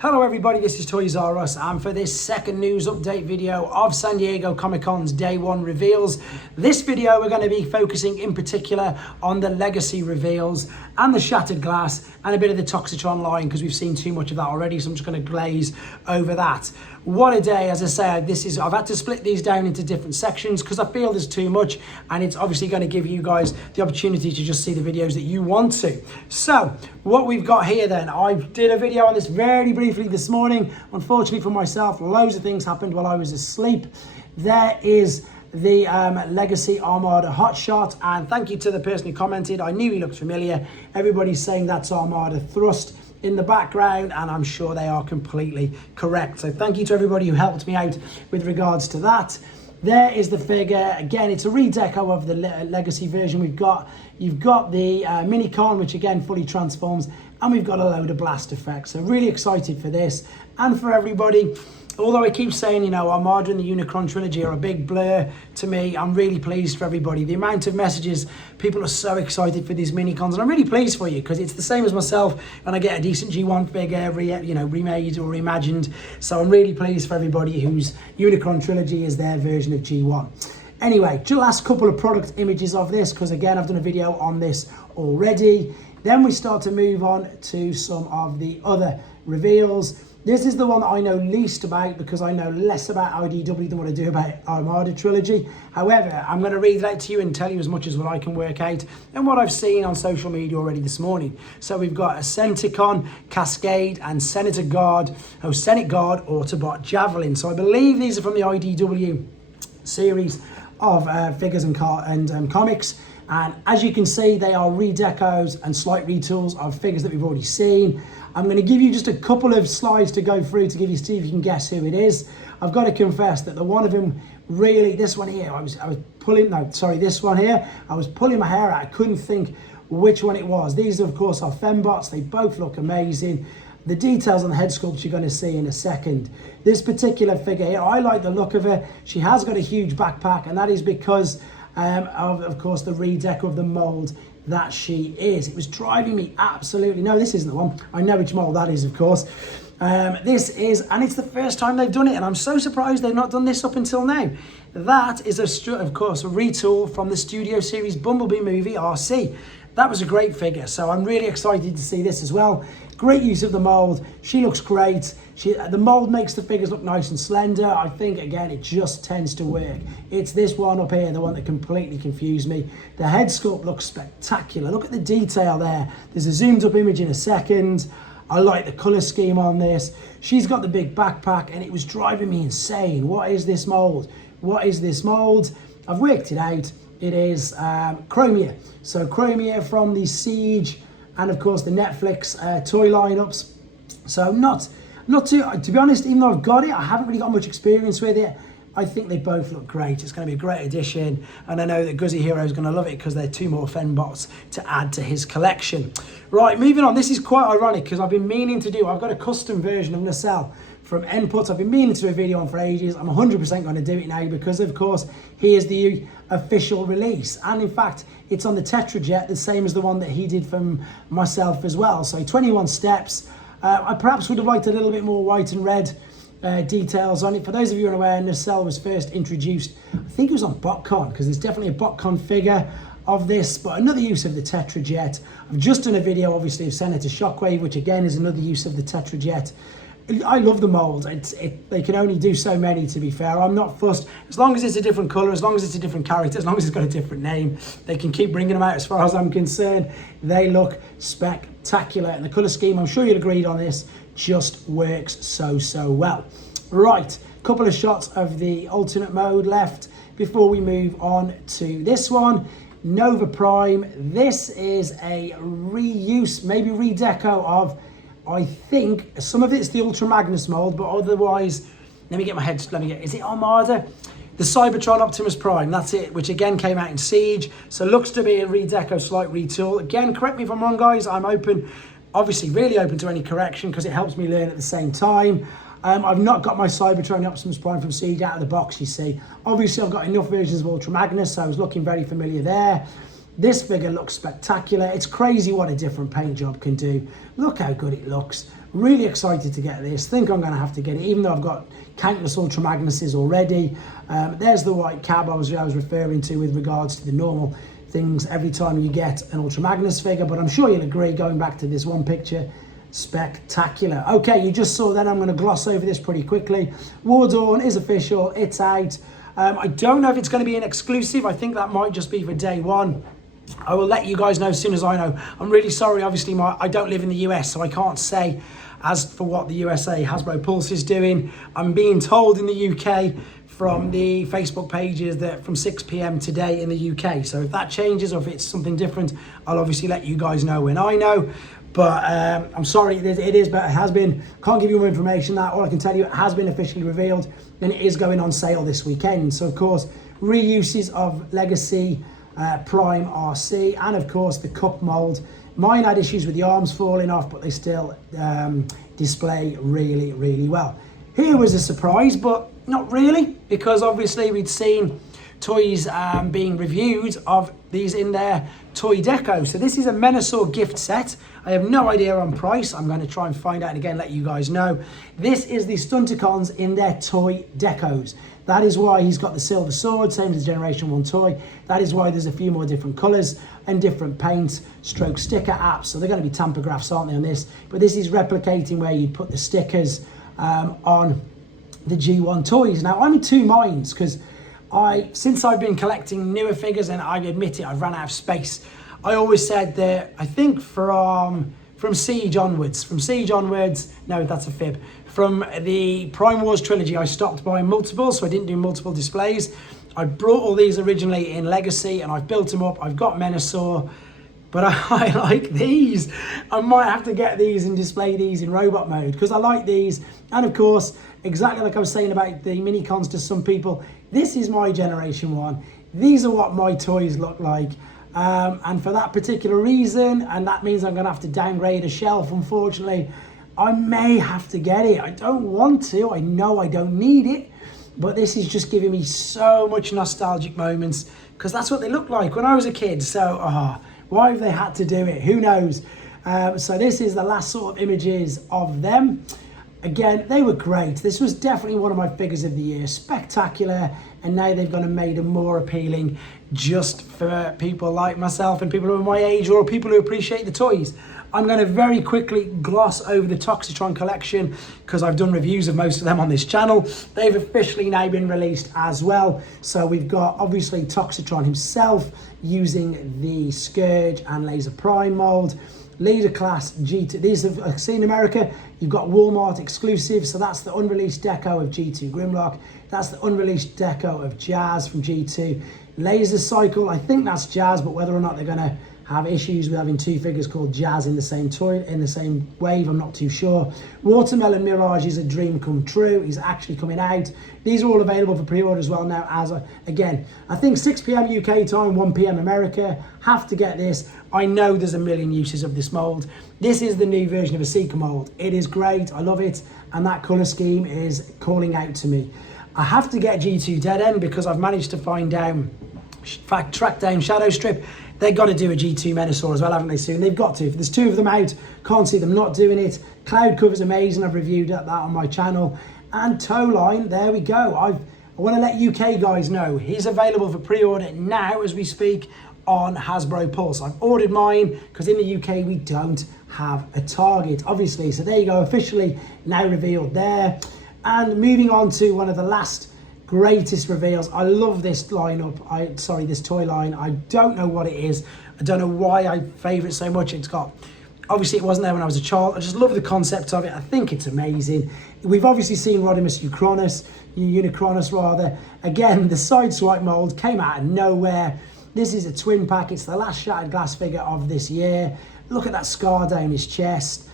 Hello everybody, this is Toys R Us, and for this second news update video of San Diego Comic-Con's Day 1 reveals, this video we're going to be focusing in particular on the Legacy reveals and the Shattered Glass and a bit of the Toxitron line because we've seen too much of that already, so I'm just going to glaze over that. What a day. As I say, I've had to split these down into different sections because I feel there's too much, and it's obviously going to give you guys the opportunity to just see the videos that you want to. So what we've got here then, I did a video on this very briefly this morning. Unfortunately for myself, loads of things happened while I was asleep. There is the Legacy Armada hotshot, and thank you to the person who commented. I knew he looked familiar. Everybody's saying that's Armada thrust in the background, and I'm sure they are completely correct. So thank you to everybody who helped me out with regards to that. There is the figure. Again, it's a redeco of the Legacy version. You've got the Minicon, which again fully transforms, and we've got a load of blast effects. So really excited for this and for everybody. Although I keep saying, you know, Armada and the Unicron trilogy are a big blur to me, I'm really pleased for everybody. The amount of messages, people are so excited for these Minicons, and I'm really pleased for you because it's the same as myself when I get a decent G1 figure, remade or reimagined. So I'm really pleased for everybody whose Unicron trilogy is their version of G1. Anyway, just last couple of product images of this, because again, I've done a video on this already. Then we start to move on to some of the other reveals. This is the one that I know least about because I know less about IDW than what I do about Armada trilogy. However, I'm going to read it out to you and tell you as much as what I can work out and what I've seen on social media already this morning. So we've got a Senticon, Kaskade, and Senate Guard Autobot Javelin. So I believe these are from the IDW series of figures and comics. And as you can see, they are redecos and slight retools of figures that we've already seen. I'm going to give you just a couple of slides to go through to see if you can guess who it is. I've got to confess that the one of them really, this one here, this one here, I was pulling my hair out. I couldn't think which one it was. These, of course, are fembots. They both look amazing. The details on the head sculpt you're going to see in a second. This particular figure here, I like the look of her. She has got a huge backpack, and that is because of course, the redeco of the mold that she is. It was driving me absolutely. No, this isn't the one. I know which mold that is, of course. This is, and it's the first time they've done it, and I'm so surprised they've not done this up until now. That is, of course, a retool from the Studio Series Bumblebee movie, RC. That was a great figure, so I'm really excited to see this as well. Great use of the mold. She looks great. The mold makes the figures look nice and slender. I think, again, it just tends to work. It's this one up here, the one that completely confused me. The head sculpt looks spectacular. Look at the detail there. There's a zoomed up image in a second. I like the color scheme on this. She's got the big backpack, and it was driving me insane. What is this mold? What is this mold? I've worked it out. It is Chromia. So Chromia from the Siege and of course the Netflix toy lineups. So not too, to be honest, even though I've got it, I haven't really got much experience with it. I think they both look great. It's going to be a great addition, and I know that Guzzy Hero is going to love it because they're two more fembots to add to his collection. Right, moving on. This is quite ironic because I've been meaning to do, I've got a custom version of Nacelle from Input. I've been meaning to do a video on for ages. I'm 100% going to do it now because, of course, here's the official release. And in fact, it's on the Tetrajet, the same as the one that he did from myself as well. So 21 steps. I perhaps would have liked a little bit more white and red details on it. For those of you who are aware, Nacelle was first introduced, I think it was on BotCon, because there's definitely a BotCon figure of this, but another use of the Tetrajet. I've just done a video, obviously, of Senator Shockwave, which again is another use of the Tetrajet. I love the mold. They can only do so many, to be fair. I'm not fussed. As long as it's a different colour, as long as it's a different character, as long as it's got a different name, they can keep bringing them out as far as I'm concerned. They look spectacular. And the colour scheme, I'm sure you'll agree on this, just works so well. Right, couple of shots of the alternate mode left before we move on to this one. Nova Prime. This is a reuse, maybe redeco of, I think some of it's the Ultra Magnus mold, but otherwise, is it Armada? The Cybertron Optimus Prime, that's it, which again came out in Siege. So looks to be a redeco, slight retool. Again, correct me if I'm wrong, guys. I'm open, obviously really open to any correction because it helps me learn at the same time. I've not got my Cybertron Optimus Prime from Siege out of the box, you see. Obviously, I've got enough versions of Ultra Magnus, so I was looking very familiar there. This figure looks spectacular. It's crazy what a different paint job can do. Look how good it looks. Really excited to get this. Think I'm going to have to get it, even though I've got countless Ultra Magnuses already. There's the white cab I was referring to with regards to the normal things every time you get an Ultra Magnus figure, but I'm sure you'll agree, going back to this one picture, spectacular. Okay, you just saw that. I'm going to gloss over this pretty quickly. War Dawn is official, it's out. I don't know if it's going to be an exclusive. I think that might just be for day one. I will let you guys know as soon as I know. I'm really sorry, obviously I don't live in the US, so I can't say as for what the USA Hasbro Pulse is doing. I'm being told in the UK from the Facebook pages that from 6 p.m. today in the UK. So if that changes or if it's something different, I'll obviously let you guys know when I know. But I'm sorry, it is, but it has been, can't give you more information than that. All I can tell you, it has been officially revealed and it is going on sale this weekend. So of course, reuses of Legacy Prime RC, and of course the cup mold. Mine had issues with the arms falling off, but they still display really, really well. Here was a surprise, but not really, because obviously we'd seen toys being reviewed of these in their toy deco. So this is a Menasor gift set. I have no idea on price. I'm going to try and find out and again let you guys know. This is the Stunticons in their toy decos. That is why he's got the silver sword, same as the Generation 1 toy. That is why there's a few more different colours and different paint stroke sticker apps. So they're going to be tamper graphs, aren't they, on this? But this is replicating where you put the stickers on the G1 toys. Now, I'm in two minds because since I've been collecting newer figures, and I admit it, I've run out of space. I always said that I think from Siege onwards, no, that's a fib. From the Prime Wars trilogy, I stopped buying multiples, so I didn't do multiple displays. I brought all these originally in Legacy, and I've built them up. I've got Menasor, but I like these. I might have to get these and display these in robot mode because I like these. And of course, exactly like I was saying about the mini cons to some people, this is my Generation 1. These are what my toys look like. And for that particular reason, and that means I'm going to have to downgrade a shelf, unfortunately, I may have to get it. I don't want to. I know I don't need it. But this is just giving me so much nostalgic moments because that's what they looked like when I was a kid. So, why have they had to do it? Who knows? So this is the last sort of images of them. Again, they were great. This was definitely one of my figures of the year. Spectacular. And now they've gone and made them more appealing just for people like myself and people who are my age or people who appreciate the toys. I'm going to very quickly gloss over the Toxitron collection because I've done reviews of most of them on this channel. They've officially now been released as well. So we've got obviously Toxitron himself using the Scourge and Laser Prime mold. Leader class G2, these have seen in America, you've got Walmart exclusive, so that's the unreleased deco of G2 Grimlock, that's the unreleased deco of Jazz from G2. Laser Cycle, I think that's Jazz, but whether or not they're going to have issues with having two figures called Jazz in the same toy, in the same wave, I'm not too sure. Watermelon Mirage is a dream come true. He's actually coming out. These are all available for pre-order as well now. Again, I think 6 p.m. UK time, 1 p.m. America. Have to get this. I know there's a million uses of this mold. This is the new version of a Seeker mold. It is great. I love it. And that color scheme is calling out to me. I have to get G2 Dead End because I've managed to track down Shadow Strip. They've got to do a G2 Menasor as well, haven't they, soon? They've got to. If there's two of them out, can't see them not doing it. Cloud Cover's amazing. I've reviewed that on my channel. And Toe Line, there we go. I want to let UK guys know he's available for pre-order now as we speak on Hasbro Pulse. I've ordered mine because in the UK we don't have a Target, obviously. So there you go, officially now revealed there. And moving on to one of the last greatest reveals. I love this lineup. This toy line. I don't know what it is. I don't know why I favour it so much. It's got, obviously it wasn't there when I was a child. I just love the concept of it. I think it's amazing. We've obviously seen Rodimus Unicronus rather. Again, the side swipe mold came out of nowhere. This is a twin pack. It's the last Shattered Glass figure of this year. Look at that scar down his chest.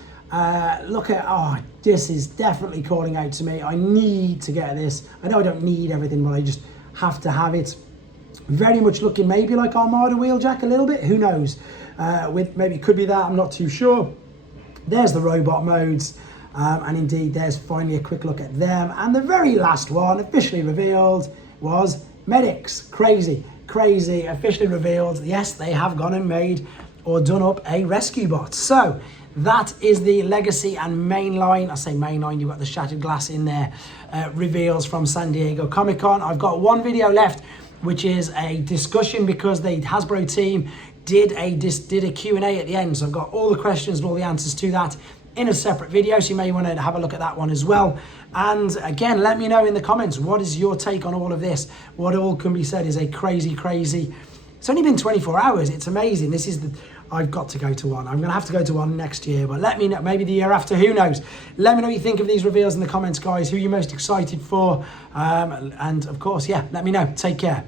This is definitely calling out to me. I need to get this. I know I don't need everything, but I just have to have it. Very much looking maybe like Armada Wheeljack a little bit, who knows? Maybe it could be that, I'm not too sure. There's the robot modes, and indeed there's finally a quick look at them. And the very last one, officially revealed, was Medics. Crazy, officially revealed. Yes, they have gone and made or done up a rescue bot. So that is the Legacy and Mainline, I say Mainline, you've got the shattered glass in there, reveals from San Diego Comic-Con. I've got one video left, which is a discussion because the Hasbro team did a Q&A at the end. So I've got all the questions and all the answers to that in a separate video, so you may want to have a look at that one as well. And again, let me know in the comments, what is your take on all of this? What all can be said is a crazy, it's only been 24 hours. It's amazing. This is I've got to go to one. I'm going to have to go to one next year, but let me know, maybe the year after, who knows? Let me know what you think of these reveals in the comments, guys, who you're most excited for. And of course, yeah, let me know. Take care.